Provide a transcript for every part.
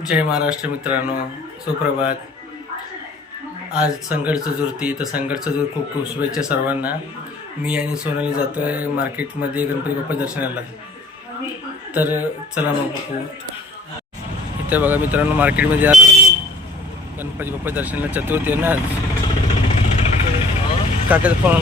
जय महाराष्ट्र मित्रांनो सुप्रभात. आज संकट चतुर्थी तर संकट चतुर्थी खूप खूप शुभेच्छा सर्वांना. मी आणि सोनाली जातो आहे मार्केटमध्ये गणपती बाप्पा दर्शनाला. तर चला मग बघू. इथे बघा मित्रांनो मार्केटमध्ये आज गणपती बाप्पा दर्शनाला चतुर्थी आहे ना आज. काकाचा फोन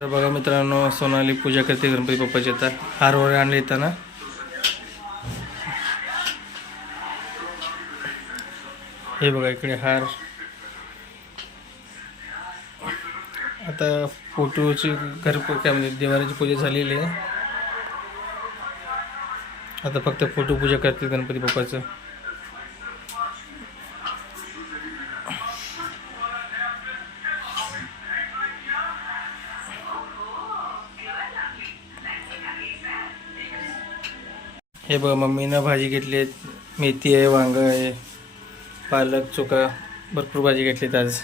तर बघा मित्रांनो सोनाली पूजा करते गणपती बाप्पाची आता. हार वगैरे आणले येताना हे बघा इकडे हार. आता फोटोची घर काय म्हणजे देवाराची पूजा झालेली आहे. आता फक्त फोटो पूजा करते गणपती बाप्पाचं. हे बघा मम्मीनं भाजी घेतली आहे मेथी आहे वांग आहे पालक चुका भरपूर भाजी घेतलीत आज.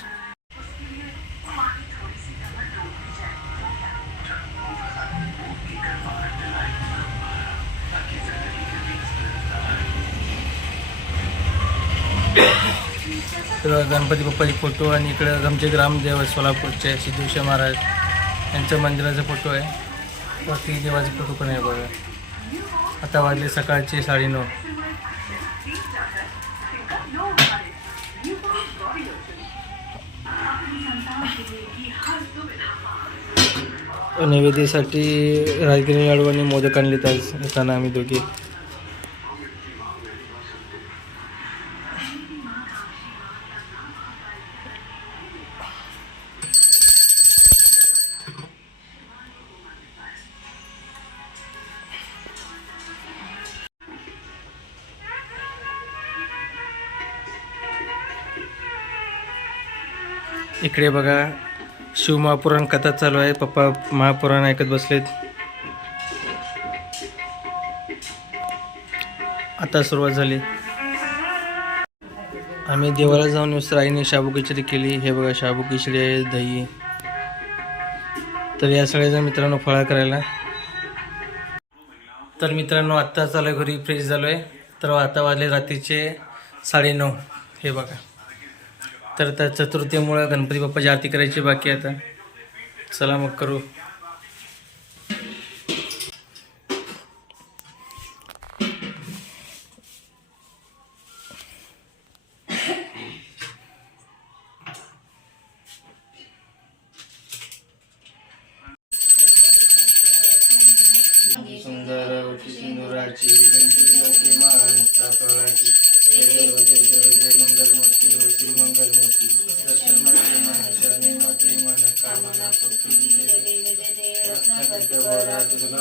इकडं गणपती बाप्पाचे फोटो आणि इकडं आमचे ग्रामदेव सोलापूरचे सिद्धेश्वर महाराज यांच्या मंदिराचा फोटो आहे. वरती देवाचे फोटो पण आहे बघा. आता वाजले सकाळचे साडेनऊ. नैवेद्यासाठी राजगिरी लाडू आणि मोदक आणलेत आज. येताना आम्ही दोघे. इकडे बघा शिव महापुराण कथा चालू आहे. पप्पा महापुराण ऐकत बसलेत. आता सुरुवात झाली. आम्ही देवाला जाऊन येऊस आईने शाबू खिचडी केली. हे बघा शाबू खिचडी आहे दही. तर या सगळ्याजण मित्रांनो फळा करायला. तर मित्रांनो आत्ता चालू घरी फ्रेश झालो आहे तर आता वाजले रात्रीचे साडेनऊ. हे बघा. तर त्या चतुर्थीमुळं गणपती बाप्पाची आरती करायची बाकी आता. चला मग करू. सुंदर सुंदराची to the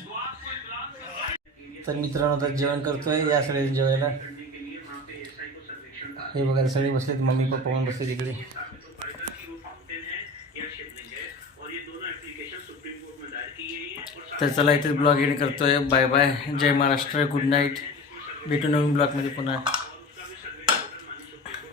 तर मित्रांनो आता जेवण करतोय. या सगळ्यांनी जेवायला. हे बघायला सगळे बसलेत. मम्मी पप्पा पण बसले तिकडे तर चला इथे ब्लॉग एड करतोय. Bye bye. जय महाराष्ट्र. Good night. भेटू नवीन ब्लॉगमध्ये पुन्हा.